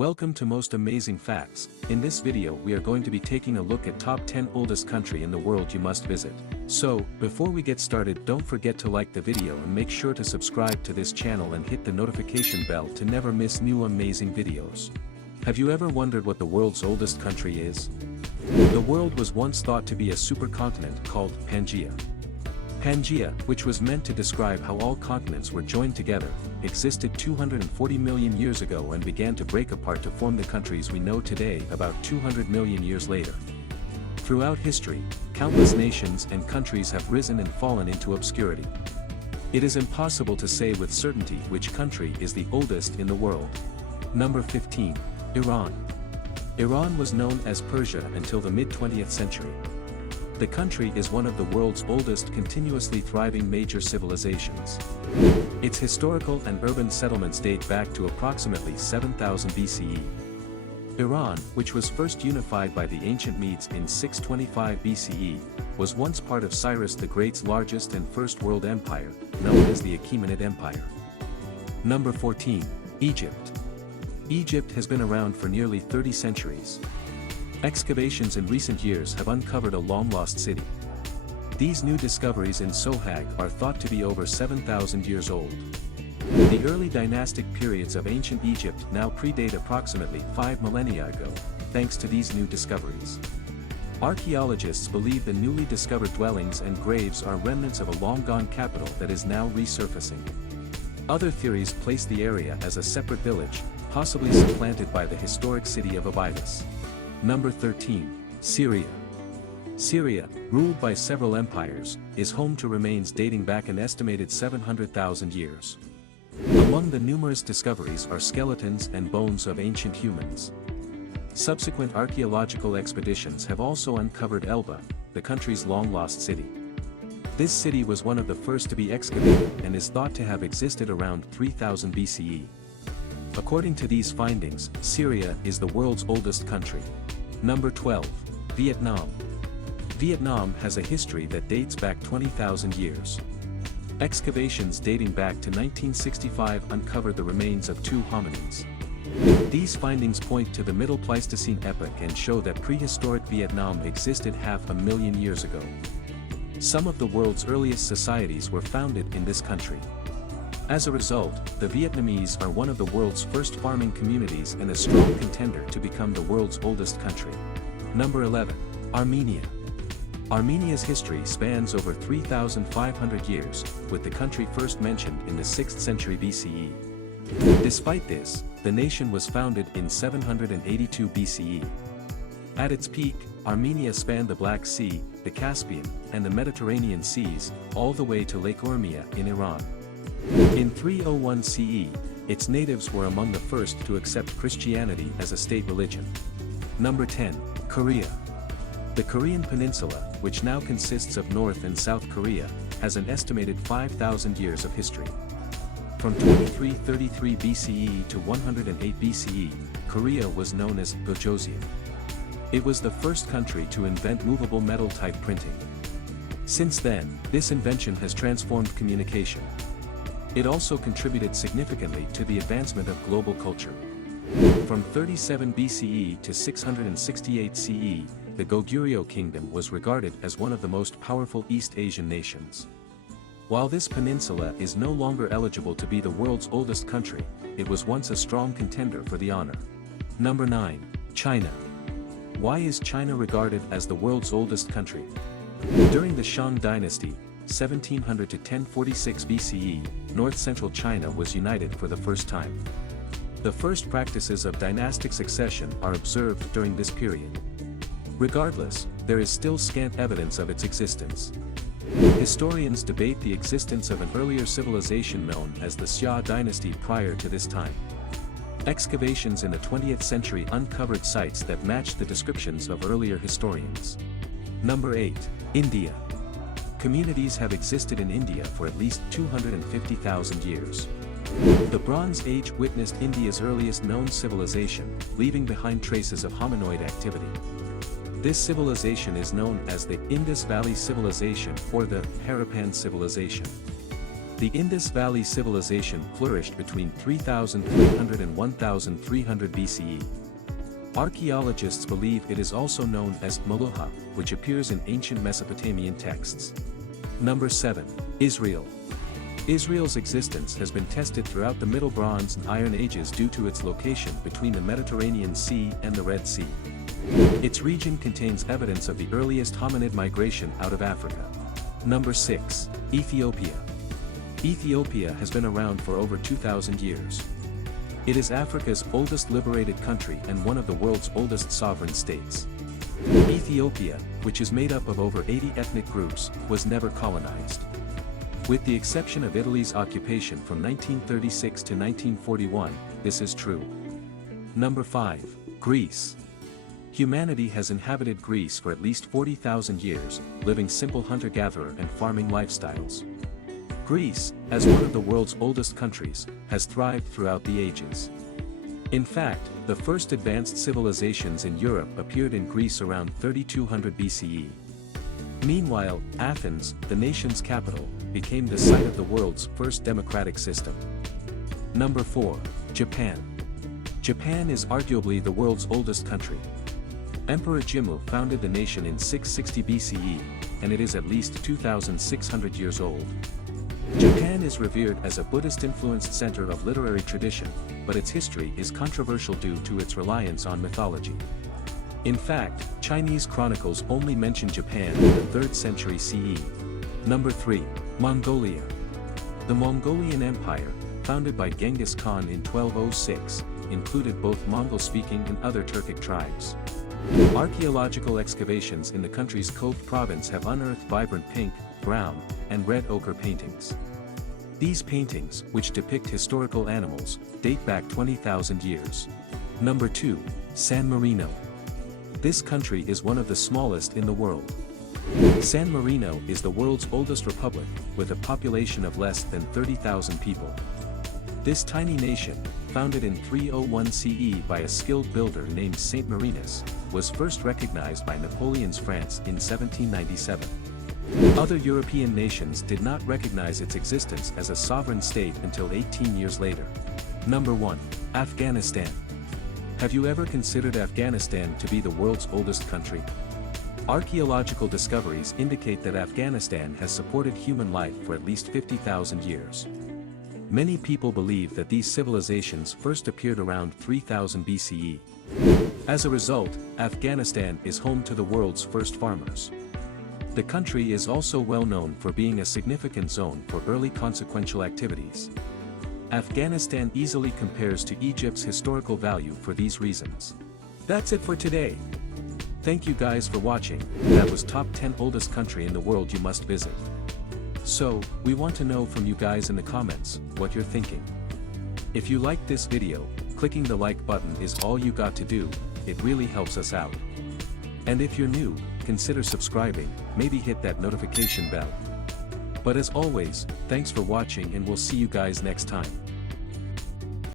Welcome to Most Amazing Facts. In this video we are going to be taking a look at top 10 oldest country in the world you must visit. So, before we get started, don't forget to like the video and make sure to subscribe to this channel and hit the notification bell to never miss new amazing videos. Have you ever wondered what the world's oldest country is? The world was once thought to be a supercontinent called Pangaea. Pangaea, which was meant to describe how all continents were joined together, existed 240 million years ago and began to break apart to form the countries we know today about 200 million years later. Throughout history, countless nations and countries have risen and fallen into obscurity. It is impossible to say with certainty which country is the oldest in the world. Number 15. Iran. Iran was known as Persia until the mid-20th century. The country is one of the world's oldest continuously thriving major civilizations. Its historical and urban settlements date back to approximately 7000 BCE. Iran, which was first unified by the ancient Medes in 625 BCE, was once part of Cyrus the Great's largest and first world empire, known as the Achaemenid Empire. Number 14. Egypt. Egypt has been around for nearly 30 centuries. Excavations in recent years have uncovered a long-lost city. These new discoveries in Sohag are thought to be over 7,000 years old. The early dynastic periods of ancient Egypt now predate approximately 5 millennia ago, thanks to these new discoveries. Archaeologists believe the newly discovered dwellings and graves are remnants of a long-gone capital that is now resurfacing. Other theories place the area as a separate village, possibly supplanted by the historic city of Abydos. Number 13. Syria. Syria, ruled by several empires, is home to remains dating back an estimated 700,000 years. Among the numerous discoveries are skeletons and bones of ancient humans. Subsequent archaeological expeditions have also uncovered Elba, the country's long-lost city. This city was one of the first to be excavated and is thought to have existed around 3000 BCE. According to these findings, Syria is the world's oldest country. Number 12. Vietnam. Vietnam has a history that dates back 20,000 years. Excavations dating back to 1965 uncovered the remains of two hominins. These findings point to the Middle Pleistocene epoch and show that prehistoric Vietnam existed 500,000 years ago. Some of the world's earliest societies were founded in this country. As a result, the Vietnamese are one of the world's first farming communities and a strong contender to become the world's oldest country. Number 11. Armenia. Armenia's history spans over 3,500 years, with the country first mentioned in the 6th century BCE. Despite this, the nation was founded in 782 BCE. At its peak, Armenia spanned the Black Sea, the Caspian, and the Mediterranean seas, all the way to Lake Urmia in Iran. In 301 CE, its natives were among the first to accept Christianity as a state religion. Number 10. Korea. The Korean peninsula, which now consists of North and South Korea, has an estimated 5,000 years of history. From 2333 BCE to 108 BCE, Korea was known as Gojoseon. It was the first country to invent movable metal type printing. Since then, this invention has transformed communication. It also contributed significantly to the advancement of global culture. From 37 BCE to 668 CE, the Goguryeo Kingdom was regarded as one of the most powerful East Asian nations. While this peninsula is no longer eligible to be the world's oldest country, it was once a strong contender for the honor. Number 9. China. Why is China regarded as the world's oldest country? During the Shang Dynasty, 1700 to 1046 BCE, north-central China was united for the first time. The first practices of dynastic succession are observed during this period. Regardless, there is still scant evidence of its existence. Historians debate the existence of an earlier civilization known as the Xia Dynasty prior to this time. Excavations in the 20th century uncovered sites that matched the descriptions of earlier historians. Number 8. India. Communities have existed in India for at least 250,000 years. The Bronze Age witnessed India's earliest known civilization, leaving behind traces of hominoid activity. This civilization is known as the Indus Valley Civilization or the Harappan Civilization. The Indus Valley Civilization flourished between 3300 and 1300 BCE. Archaeologists believe it is also known as Meluhha, which appears in ancient Mesopotamian texts. Number 7. Israel. Israel's existence has been tested throughout the Middle Bronze and Iron Ages due to its location between the Mediterranean Sea and the Red Sea. Its region contains evidence of the earliest hominid migration out of Africa. Number 6. Ethiopia. Ethiopia has been around for over 2,000 years. It is Africa's oldest liberated country and one of the world's oldest sovereign states. Ethiopia, which is made up of over 80 ethnic groups, was never colonized. With the exception of Italy's occupation from 1936 to 1941, this is true. Number 5. Greece. Humanity has inhabited Greece for at least 40,000 years, living simple hunter-gatherer and farming lifestyles. Greece, as one of the world's oldest countries, has thrived throughout the ages. In fact, the first advanced civilizations in Europe appeared in Greece around 3200 BCE. Meanwhile, Athens, the nation's capital, became the site of the world's first democratic system. Number 4. Japan. Japan is arguably the world's oldest country. Emperor Jimmu founded the nation in 660 BCE, and it is at least 2,600 years old. Japan is revered as a Buddhist-influenced center of literary tradition, but its history is controversial due to its reliance on mythology. In fact, Chinese chronicles only mention Japan in the 3rd century CE. Number 3. Mongolia. The Mongolian Empire, founded by Genghis Khan in 1206, included both Mongol-speaking and other Turkic tribes. Archaeological excavations in the country's Kobe province have unearthed vibrant pink, brown, and red ochre paintings. These paintings, which depict historical animals, date back 20,000 years. Number 2. San Marino. This country is one of the smallest in the world. San Marino is the world's oldest republic, with a population of less than 30,000 people. This tiny nation, founded in 301 CE by a skilled builder named Saint Marinus, was first recognized by Napoleon's France in 1797. Other European nations did not recognize its existence as a sovereign state until 18 years later. Number 1. Afghanistan. Have you ever considered Afghanistan to be the world's oldest country? Archaeological discoveries indicate that Afghanistan has supported human life for at least 50,000 years. Many people believe that these civilizations first appeared around 3000 BCE. As a result, Afghanistan is home to the world's first farmers. The country is also well known for being a significant zone for early consequential activities. Afghanistan easily compares to Egypt's historical value for these reasons. That's it for today. Thank you guys for watching. That was top 10 oldest country in the world you must visit. So, we want to know from you guys in the comments, what you're thinking. If you liked this video, clicking the like button is all you got to do, it really helps us out. And if you're new, consider subscribing, maybe hit that notification bell. But as always, thanks for watching and we'll see you guys next time.